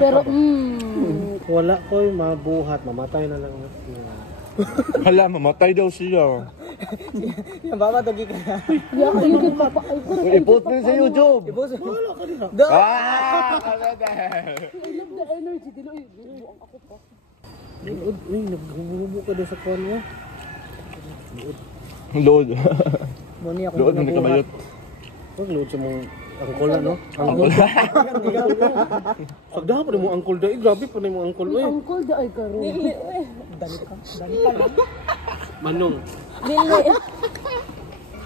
Pero, wala ko yung mabuhat, mamatay na lang. Hala, mamatay daw siya. Mamatagi ka na. I-post mo sa YouTube. I-post mo. Wala ka nila. I love the energy. Dilo, ako pa. Uy, naghumubo ka doon sa kuwan mo. Load. Load mo ni kabayot. Huwag load sa mong angkol na, no? Angkol. Sagdahan pa rin mo angkol dahil. Grabe pa rin mo angkol. Angkol da ay karoon. Dali ka lang. Manong.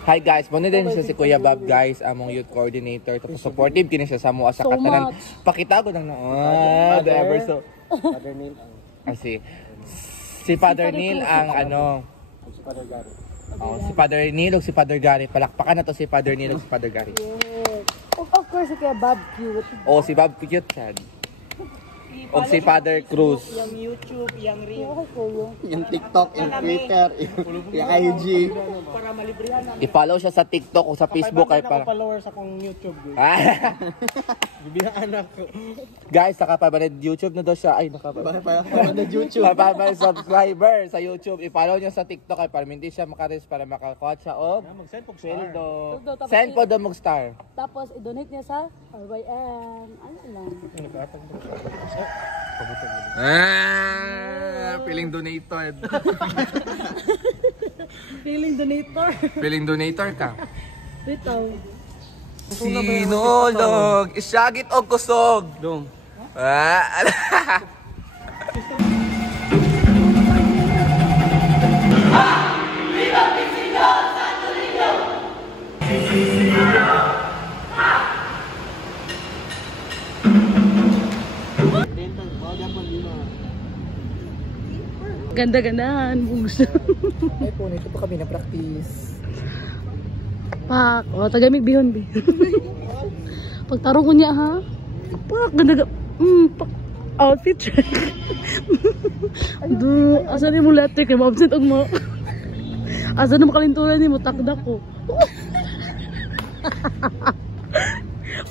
Hi guys, muna din siya si Kuya Bob guys, among youth coordinator. Tapos supportive kini siya sa mo sa katanan. Pakita ko lang na. The ever so. Father Neil ang... Si Father Neil ang ano. Si Father Gary. Si Father Neil o si Father Gary. Palakpakan na to si Father Neil o si Father Gary. Of course, si Kuya Bob cute. O si Bob cute sad. O si Father Cruz. Yung YouTube, yung Reel. Yung TikTok, yung Twitter, yung IG. Para malibrihan namin. I-follow siya sa TikTok o sa Facebook ay para. followers akong YouTube. Bibiyaan ako. Guys, nakapabanid YouTube na daw siya. Ay, Nakapabanid YouTube. Nakapabanid subscriber sa YouTube. I-follow niyo sa TikTok ay para hindi siya makaris para makakuha siya o Mag-send po sweldo. Send po daw mag-star. Tapos, i-donate niya sa RYM. Ano lang. Feeling donated. Feeling donator. Feeling donator ka. Bitaw. Sinulog, isyagit o kusog. Dong. Ganda-gandahan, bugs. Ay po, nito pa kami na-practice. Pak, o, tagamig bihon, bi. Pagtarong ko niya, ha? Pak, ganda-ganda. Pak, outfit check. Asa ni mo letter kay ma-absent og mo. Asa na makalinturan ni mo, takda ko.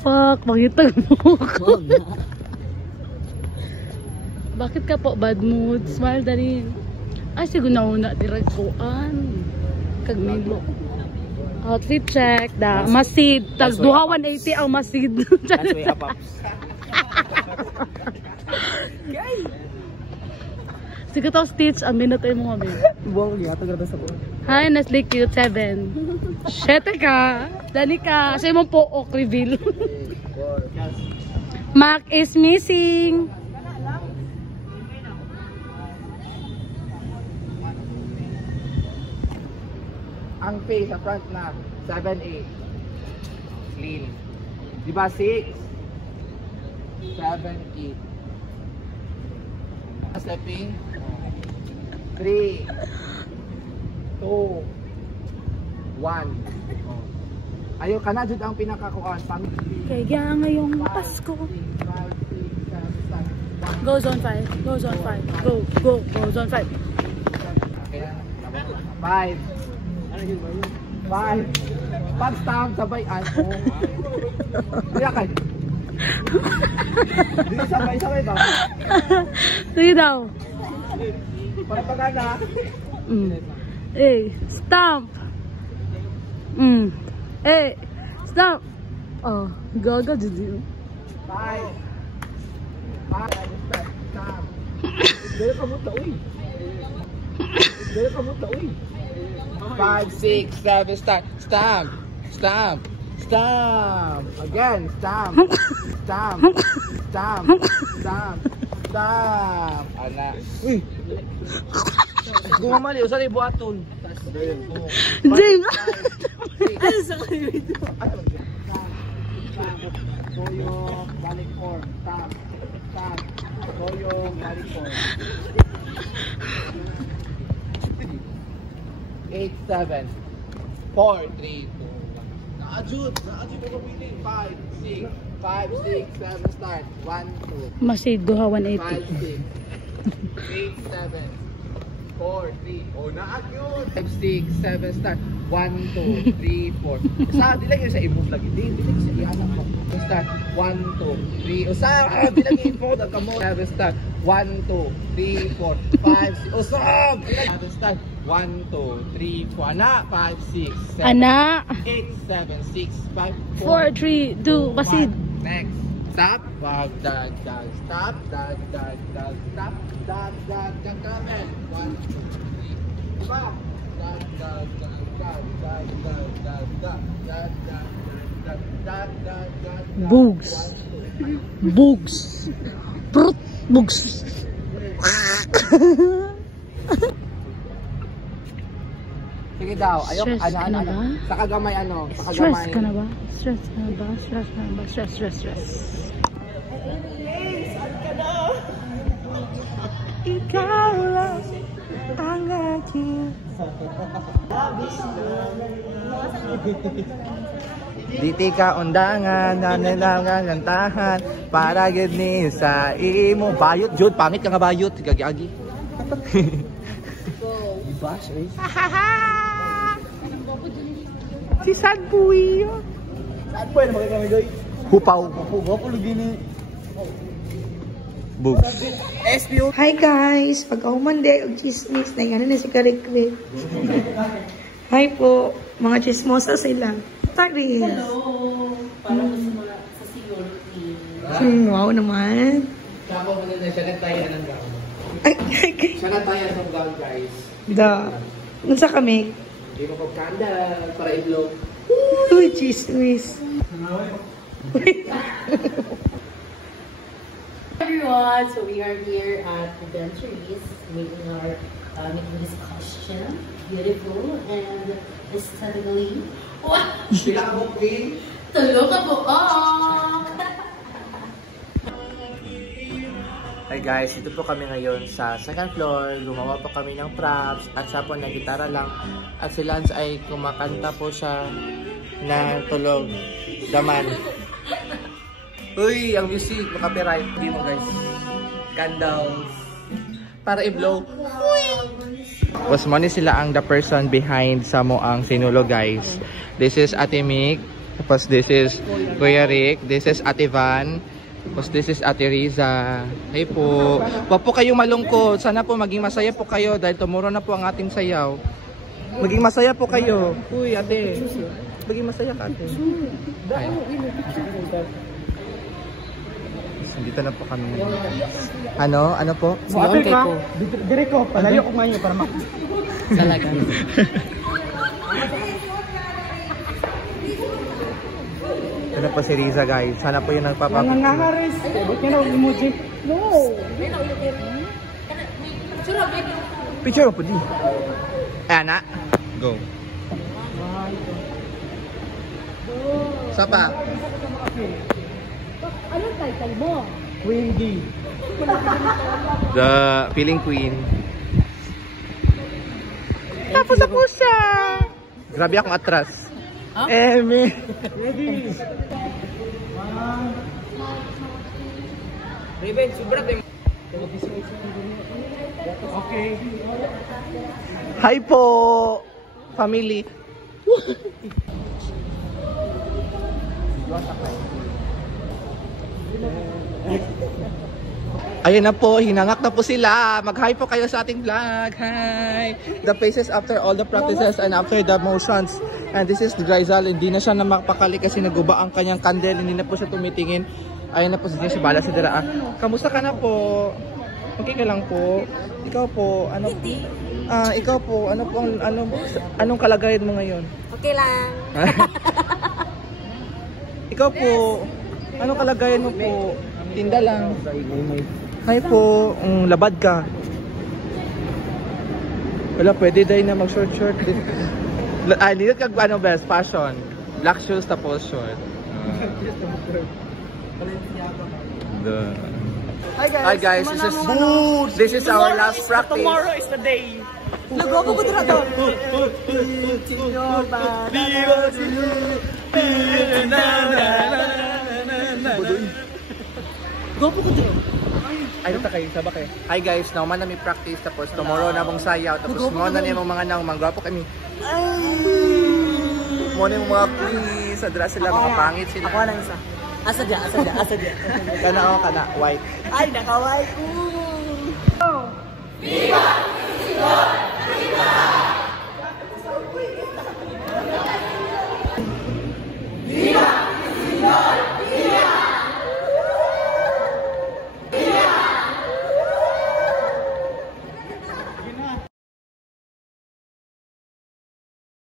Pak, pangitag mo ko. Bakit ka po bad mood? Smile na rin. Ay, siguro na diragkuan. Kagmilo. Outfit check. Da. Masid. Tag duha 180 ang masid. That's way up ups. Sige to Stitch. Ang minute ay mo kami. Buwang ulit. Ito ganda sa buwan. Hi, Nestle Cute 7. Shete ka. Dani ka. Sa imong po ok reveal. Mac is missing. Ang face sa front na 7-8. Clean. Di ba 6? 7-8. Stepping. 3 2 1. Ayaw ka na dyan ang pinakakuan. Kaya ngayong Pasko. Go zone 5. Go zone 5. Go. Go zone 5. 5 5 pag-stamp sabay ano. Kaya ka. Dito sabay ba? Sige daw. Para pagana. Stamp. Stamp. Oh, gaga dito. 5 stamp. Dito ka mo ta uy. 5, 6, 7, start. Stamp. Again, stamp. Ana. Uy. Gumamali, usali buhaton. Jing. Ano sa kayo ito? Toyo, balik 4. Stamp. Toyo, balik 4. 8, 7, 4, 3, 2, na-adjud ako pili. 5, 6, 7, start. 1, 2, Masid duha 5, 180. 6, 8, 7, 4, 3, oh na-adjud. 5, 6, 7, start. 1, 2, 3, 4. Isa, di lagi sa i-move lagi. Di lagi sa i-anak mo. Start. 1, 2, 3. Usa, di lagi i-move. Nagkamo. Start. 1, 2, 3, 4, 5, 6. Usab! Start. 1, 2, 3, 4. Ana. 5, 6, 7. Ana. 8, 7, 6, 5, 4, 3, 2, basid. Next. Stop. Wag, dag, dag. Stop. Dag, dag, dag. Stop. Dag, dag, dag. Kamen. 1, 2, 3. Diba? Dag, dag, dag. Bugs. Bugs. Brut. Bugs. Sige daw, ayok, Stress ka na ba? Sa kagamay ano? Sa Stress kagamay. ka na ba? Stress ka na ba? Stress ka na ba? Stress, stress, stress. Ikaw lang ang aking Diti ka undangan, nanilangan ng tahan, para gid ni sa imo. Bayot, Jud, pangit ka nga bayot. Gagi-agi. Bash, eh. si Sad Boy. Sad boy na kami doy. Hupaw. Gopo lagi ni. Bugs. Hi guys! Pagka-Monday og chismis na yan na si Karikwe. Hi po! Mga chismosa sila. Taris! Hello! Para sa security. Wow naman! Sabo mo na siya nagtayan ng gown. Ay! Siya nagtayan ng gown, guys. Da! Unsa kami? Hindi mo pagkanda para i-blow. Uy! Chismis! Everyone, so we are here at the Dentures making this costume beautiful and aesthetically. Wow! Sila ka booking. Tulog ka po! Hi guys, ito po kami ngayon sa second floor. Gumawa po kami ng props at siya po nagitara lang. At si Lance ay kumakanta po siya na tulog. Daman. Uy, ang music, copyright. Hindi mo guys. Candles. Para i-blow. Uy! Was money sila ang the person behind sa mo ang sinulo guys. This is Ate Mick. Tapos this is Kuya Rick. This is Ate Van. Tapos this is Ate Riza. Hey po. Huwag po kayong malungkot. Sana po maging masaya po kayo dahil tomorrow na po ang ating sayaw. Maging masaya po kayo. Uy, ate. Maging masaya ka, ate. Ay. Dito na po kami. Ano? Ano po? Ate ka. Dire ko palayo ko ngayon para mak. Talaga. Ano po si Riza guys? Sana po yung nagpapapicture. Nangangaris. Bakit na emoji? Picture po di. Ayan na. Go. Sapa. Anong title mo? Queen D. The Feeling Queen. Tapos na po siya. Grabe akong atras. Huh? Eme. Ready. Raven, sobra ba? Okay. Hi po, family. Ayun na po, hinangak na po sila. Mag-hi po kayo sa ating vlog. Hi! The faces after all the practices and after the motions. And this is Grizal. Hindi na siya napakali kasi naguba ang kanyang candle. Hindi na po siya tumitingin. Ayun na po siya bala sa diraan. Kamusta ka na po? Okay ka lang po? Ikaw po, ano? Ikaw po, ano po anong kalagayan mo ngayon? Okay lang. Ikaw po, anong kalagayan mo po? Tinda lang. Hi po, labad ka. Wala, pwede dahil na mag-short. Nilid ka ano best? Fashion. Black shoes tapos short. Hi guys, this is our last practice. Tomorrow is the day. Nagwapo ko dito to. Gwapo ko dito. Ay, nata kayo, saba kayo. Hi guys, now man na may practice tapos tomorrow na mong sayaw tapos mo na niya mga nang manggapo kami. Ay! Muna yung mga queens. Adra sila, mga pangit sila. Ako lang isa. Asa dia. Kana o, kana. White. Ay, naka-white.